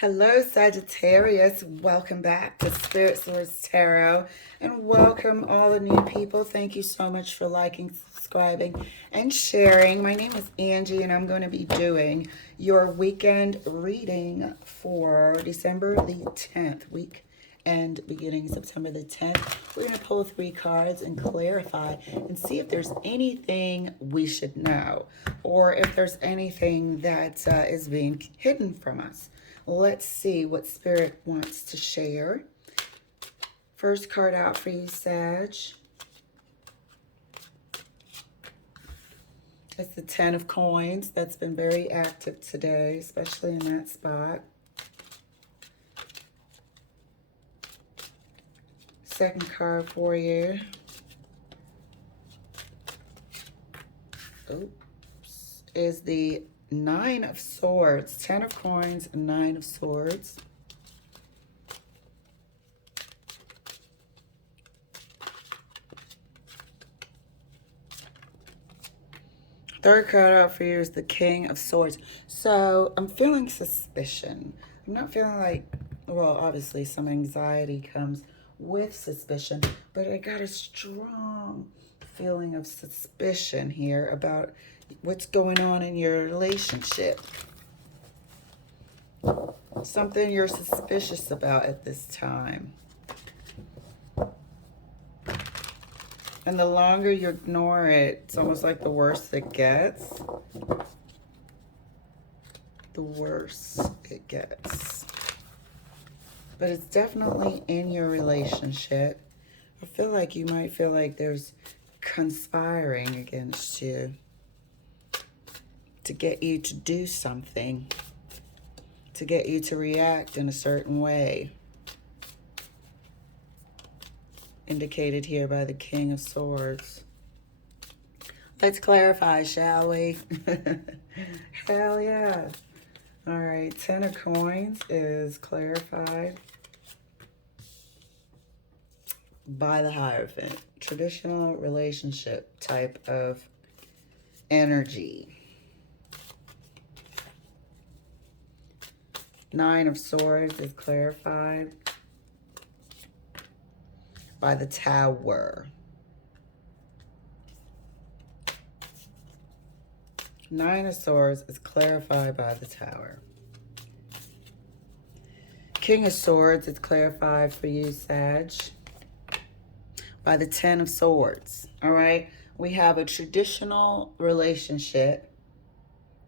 Hello, Sagittarius. Welcome back to Spirit Swords Tarot. And welcome all the new people. Thank you so much for liking, subscribing, and sharing. My name is Angie, and I'm going to be doing your weekend reading for December the 10th, week and beginning September the 10th. We're going to pull 3 cards and clarify and see if there's anything we should know or if there's anything that is being hidden from us. Let's see what Spirit wants to share. First card out for you, Sag. It's the 10 of Coins. That's been very active today, especially in that spot. Second card for you. Oops. Is the 9 of Swords. 10 of Coins, 9 of Swords. Third card out for you is the King of Swords. So I'm feeling suspicion. I'm not feeling like, well, obviously some anxiety comes with suspicion, but I got a strong feeling of suspicion here about what's going on in your relationship. Something you're suspicious about at this time. And the longer you ignore it, it's almost like the worse it gets. The worse it gets. But it's definitely in your relationship. I feel like you might feel like there's conspiring against you to get you to do something, to get you to react in a certain way. Indicated here by the King of Swords. Let's clarify, shall we? Hell yeah. All right, 10 of Coins is clarified by the Hierophant. Traditional relationship type of energy. 9 of Swords is clarified by the Tower. 9 of Swords is clarified by the Tower. King of Swords is clarified for you, Sag, by the 10 of Swords. All right, we have a traditional relationship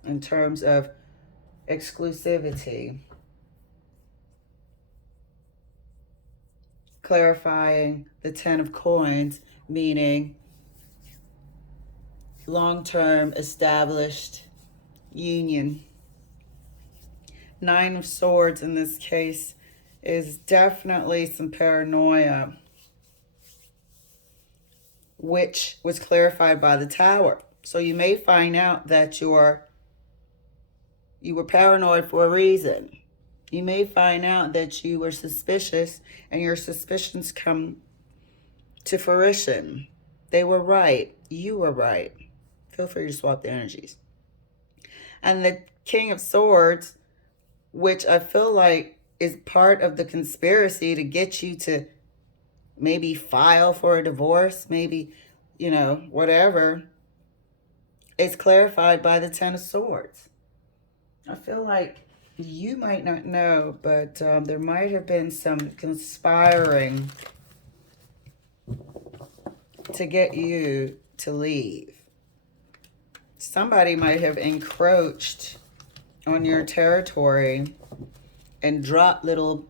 in terms of exclusivity. Clarifying the 10 of Coins, meaning long-term established union. 9 of Swords in this case is definitely some paranoia, which was clarified by the Tower. So you may find out that you were paranoid for a reason. You may find out that you were suspicious and your suspicions come to fruition. They were right. You were right. Feel free to swap the energies. And the King of Swords, which I feel like is part of the conspiracy to get you to maybe file for a divorce, maybe, you know, whatever, is clarified by the 10 of Swords. I feel like you might not know, but there might have been some conspiring to get you to leave. Somebody might have encroached on your territory and dropped little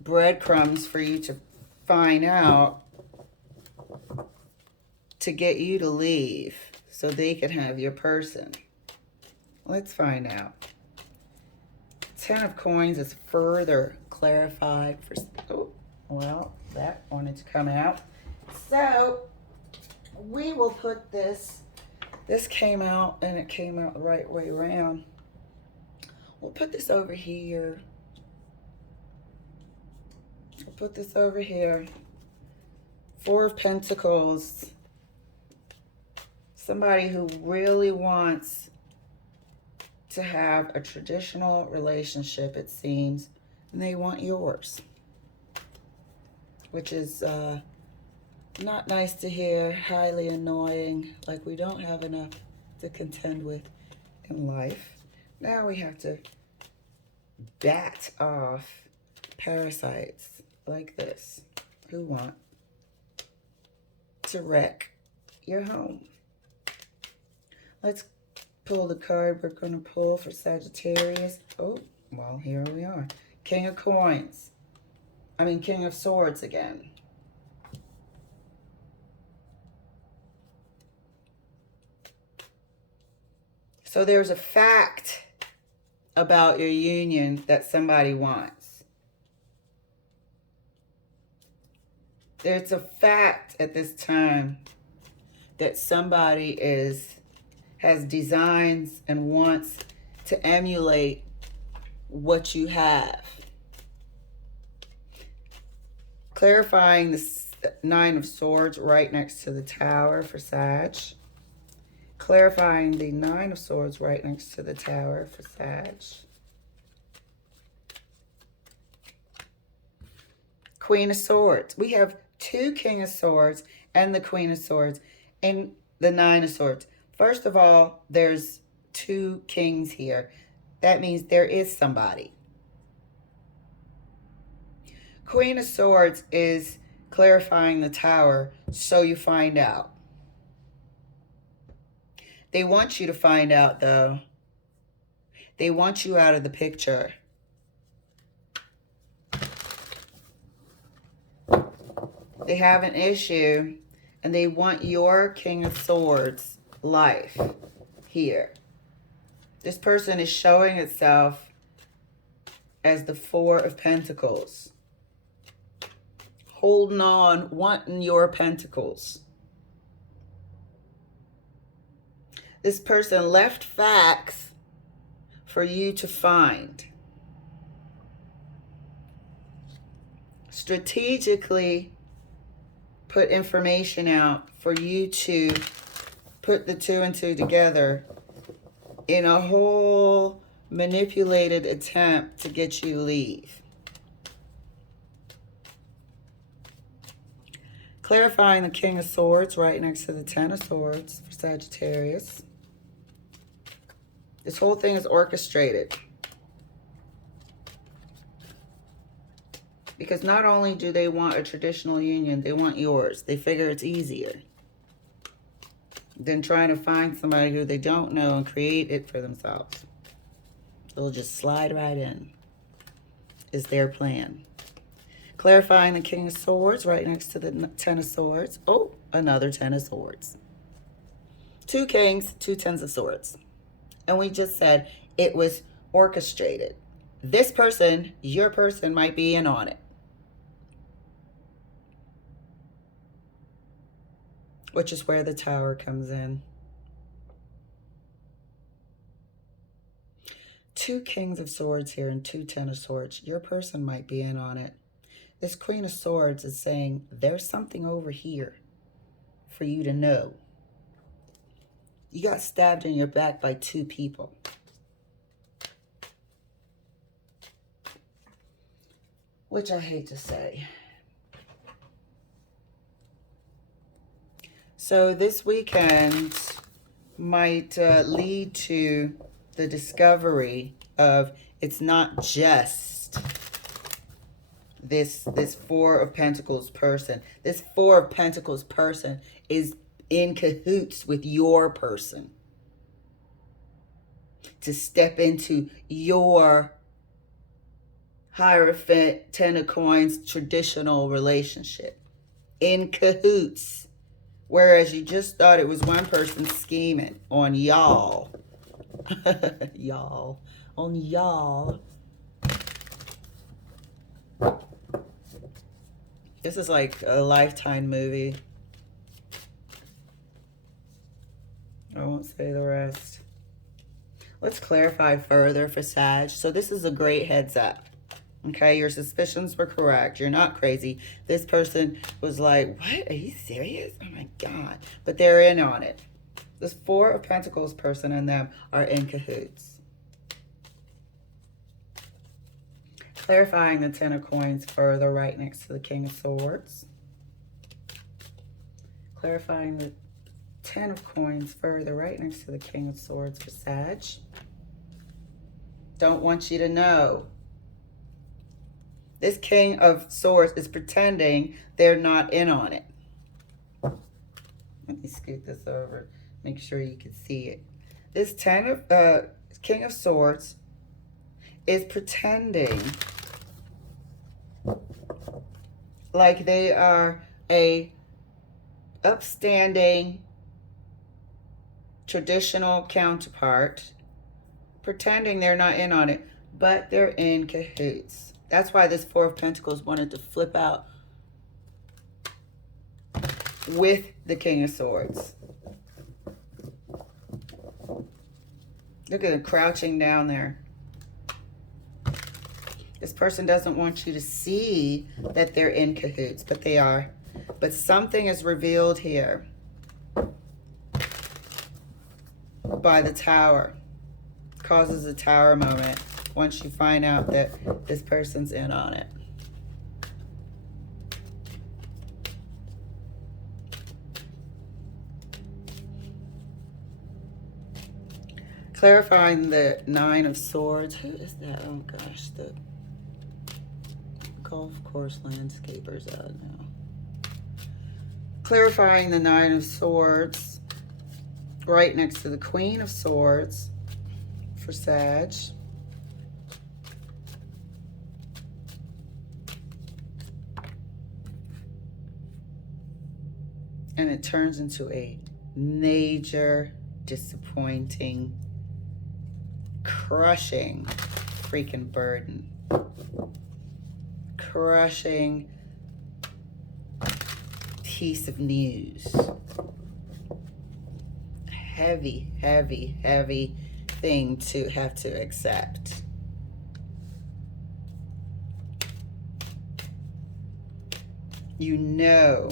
breadcrumbs for you to find out to get you to leave so they could have your person. Let's find out. 10 of Coins is further clarified for, oh, well, that wanted to come out. So we will put this came out and it came out the right way around. We'll put this over here. We'll put this over here. 4 of Pentacles. Somebody who really wants to have a traditional relationship, it seems, and they want yours, which is not nice to hear, highly annoying, like we don't have enough to contend with in life. Now we have to bat off parasites like this who want to wreck your home. Let's pull the card we're going to pull for Sagittarius. Oh, well, here we are. King of Coins. King of Swords again. So there's a fact about your union that somebody wants. There's a fact at this time that somebody has designs and wants to emulate what you have. Clarifying the Nine of Swords right next to the Tower for Sag. Clarifying the Nine of Swords right next to the Tower for Sag. Queen of Swords. We have two King of Swords and the Queen of Swords and the Nine of Swords. First of all, there's two kings here. That means there is somebody. Queen of Swords is clarifying the Tower, so you find out. They want you to find out, though. They want you out of the picture. They have an issue, and they want your King of Swords life here. This person is showing itself as the Four of Pentacles. Holding on, wanting your pentacles. This person left facts for you to find. Strategically put information out for you to put the two and two together in a whole manipulated attempt to get you to leave. Clarifying the King of Swords right next to the Ten of Swords for Sagittarius. This whole thing is orchestrated. Because not only do they want a traditional union, they want yours. They figure it's easier than trying to find somebody who they don't know and create it for themselves. They'll just slide right in, is their plan. Clarifying the King of Swords right next to the Ten of Swords. Oh, another Ten of Swords. Two Kings, two Tens of Swords. And we just said it was orchestrated. This person, your person, might be in on it. Which is where the Tower comes in. Two Kings of Swords here and two Ten of Swords. Your person might be in on it. This Queen of Swords is saying there's something over here for you to know. You got stabbed in your back by two people. Which I hate to say. So this weekend might lead to the discovery of it's not just this Four of Pentacles person. This Four of Pentacles person is in cahoots with your person to step into your Hierophant, Ten of Coins, traditional relationship. In cahoots. Whereas you just thought it was one person scheming on y'all. Y'all. On y'all. This is like a Lifetime movie. I won't say the rest. Let's clarify further for Sag. So this is a great heads up. Okay, your suspicions were correct. You're not crazy. This person was like, what? Are you serious? Oh my God. But they're in on it. This Four of Pentacles person and them are in cahoots. Clarifying the Ten of Coins further right next to the King of Swords. Clarifying the Ten of Coins further right next to the King of Swords for Sag. Don't want you to know. This King of Swords is pretending they're not in on it. Let me scoot this over. Make sure you can see it. This King of Swords is pretending like they are a upstanding traditional counterpart, pretending they're not in on it, but they're in cahoots. That's why this Four of Pentacles wanted to flip out with the King of Swords. Look at him crouching down there. This person doesn't want you to see that they're in cahoots, but they are. But something is revealed here by the Tower. Causes a Tower moment once you find out that this person's in on it. Clarifying the Nine of Swords. Who is that? Oh gosh, the golf course landscapers out now. Clarifying the Nine of Swords right next to the Queen of Swords for Sag. And it turns into a major, disappointing, crushing freaking burden. Crushing piece of news. Heavy, heavy, heavy thing to have to accept. You know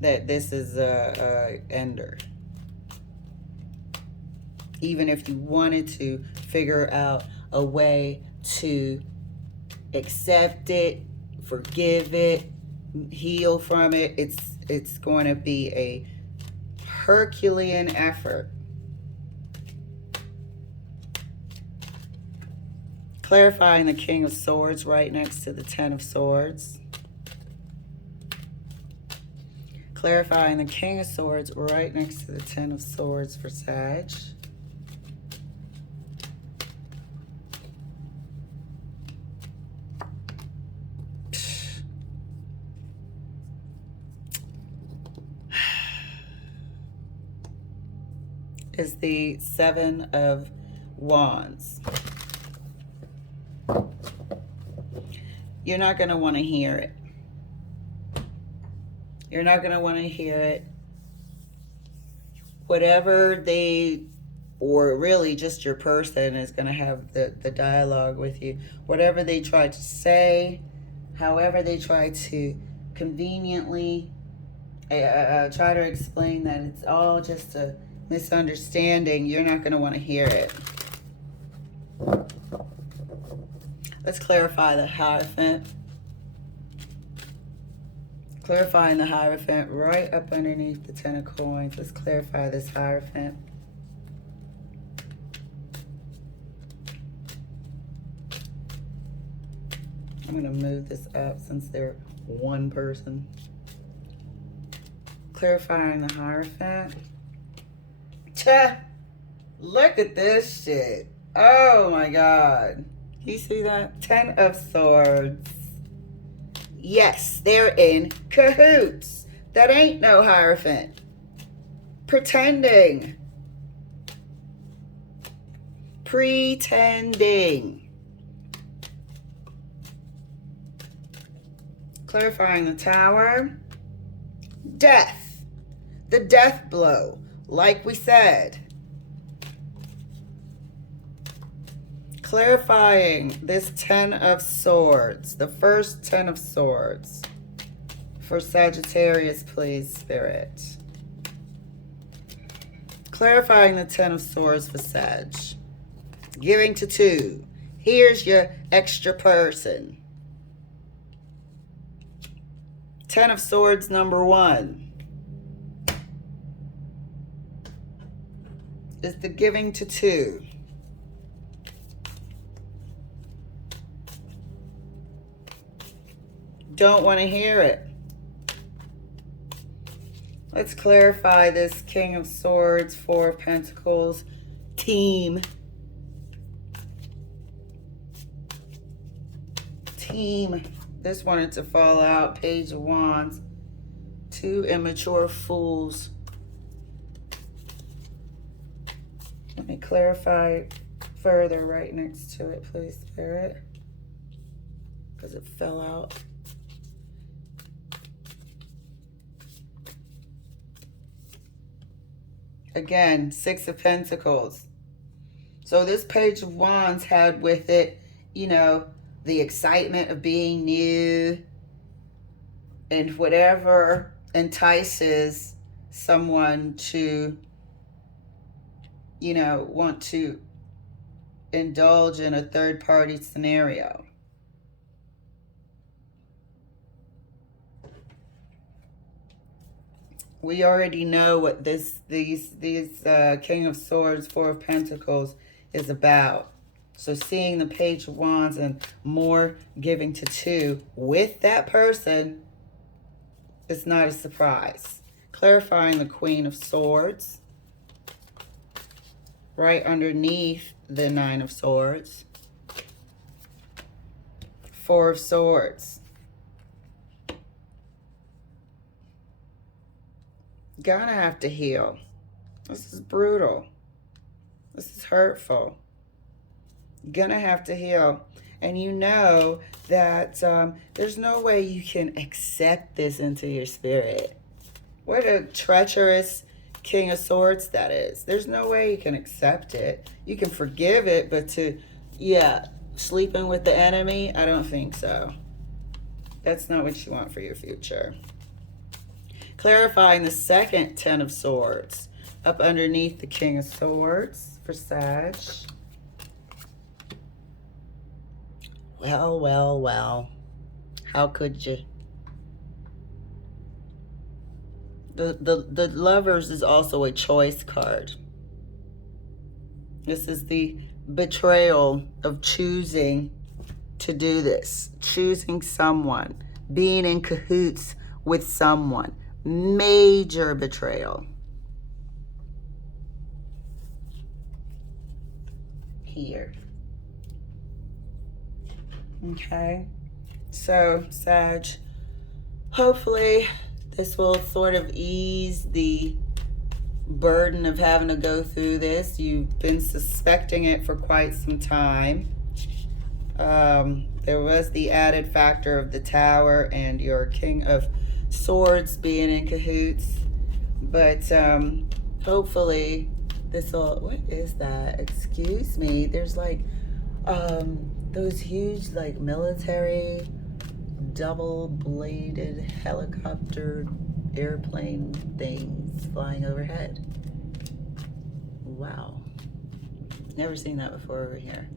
that this is a ender. Even if you wanted to figure out a way to accept it, forgive it, heal from it, it's going to be a Herculean effort. Clarifying the King of Swords right next to the Ten of Swords. Clarifying the King of Swords right next to the Ten of Swords for Sag. Is the Seven of Wands. You're not going to want to hear it. You're not going to want to hear it. Whatever they, or really just your person is going to have the dialogue with you. Whatever they try to say, however they try to conveniently try to explain that it's all just a misunderstanding, you're not going to want to hear it. Let's clarify the Hierophant. Clarifying the Hierophant right up underneath the Ten of Coins. Let's clarify this Hierophant. I'm going to move this up since they're one person. Clarifying the Hierophant. Look at this shit. Oh my God. You see that? Ten of Swords. Yes, they're in cahoots. That ain't no Hierophant. Pretending. Pretending. Clarifying the Tower. Death. The death blow. Like we said. Clarifying this Ten of Swords. The first Ten of Swords. For Sagittarius, please, Spirit. Clarifying the Ten of Swords for Sag. Giving to two. Here's your extra person. Ten of Swords, number 1. Is the giving to 2. Don't want to hear it. Let's clarify this King of Swords, 4 of Pentacles, team. Team. This wanted to fall out. Page of Wands. 2 immature fools. Let me clarify further right next to it, please, Spirit. Because it fell out. Again, 6 of Pentacles. So this Page of Wands had with it, you know, the excitement of being new and whatever entices someone to, you know, want to indulge in a third-party scenario. We already know what these King of Swords, 4 of Pentacles is about. So seeing the Page of Wands and more giving to 2 with that person is not a surprise. Clarifying the Queen of Swords. Right underneath the 9 of Swords. 4 of Swords. Gonna have to heal. This is brutal. This is hurtful. Gonna have to heal. And you know that there's no way you can accept this into your spirit. What a treacherous King of Swords that is. There's no way you can accept it. You can forgive it, but to, yeah, sleeping with the enemy, I don't think so. That's not what you want for your future. Clarifying the second 10 of Swords up underneath the King of Swords for Sag. Well, well, well. How could you? The Lovers is also a choice card. This is the betrayal of choosing to do this. Choosing someone. Being in cahoots with someone. Major betrayal. Here. Okay. So, Sag, hopefully this will sort of ease the burden of having to go through this. You've been suspecting it for quite some time. There was the added factor of the Tower and your King of Swords being in cahoots. But hopefully this will... What is that? Excuse me. There's like those huge like military double-bladed helicopter airplane things flying overhead. Wow. Never seen that before over here.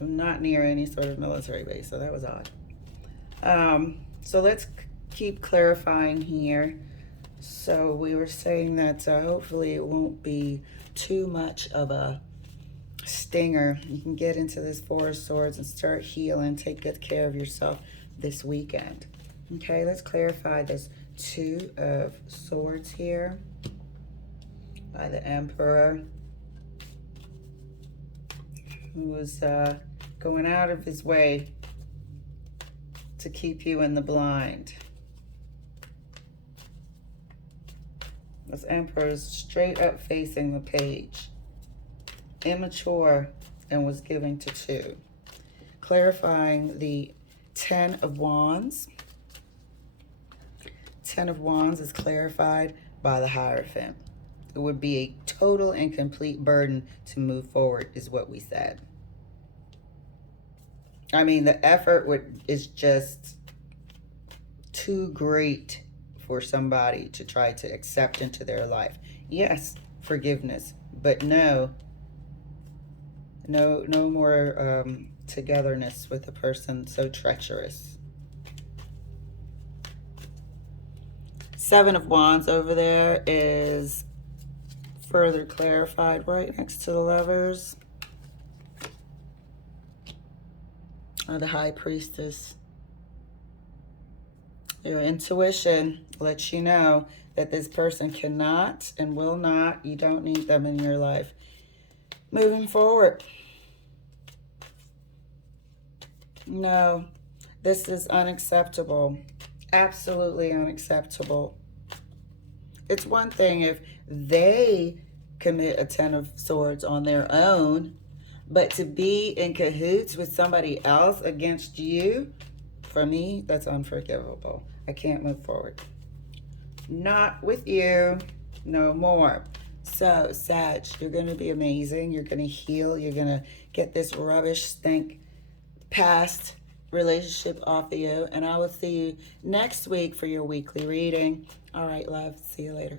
I'm not near any sort of military base, so that was odd. So let's keep clarifying here. So we were saying that hopefully it won't be too much of a stinger. You can get into this 4 of Swords and start healing, take good care of yourself this weekend. Okay, let's clarify this 2 of Swords here by the Emperor, who was going out of his way to keep you in the blind. This Emperor is straight up facing the page. Immature and was giving to 2. Clarifying the 10 of Wands. 10 of Wands is clarified by the Hierophant. It would be a total and complete burden to move forward, is what we said. I mean, the effort is just too great for somebody to try to accept into their life. Yes, forgiveness, but no, No more togetherness with a person so treacherous. Seven of Wands over there is further clarified right next to the Lovers. The High Priestess. Your intuition lets you know that this person cannot and will not, you don't need them in your life. Moving forward. No, this is unacceptable. Absolutely unacceptable. It's one thing if they commit a Ten of Swords on their own, but to be in cahoots with somebody else against you, for me, that's unforgivable. I can't move forward. Not with you. No more. So, Sag, you're going to be amazing. You're going to heal. You're going to get this rubbish stink past relationship off of you. And I will see you next week for your weekly reading. All right, love. See you later.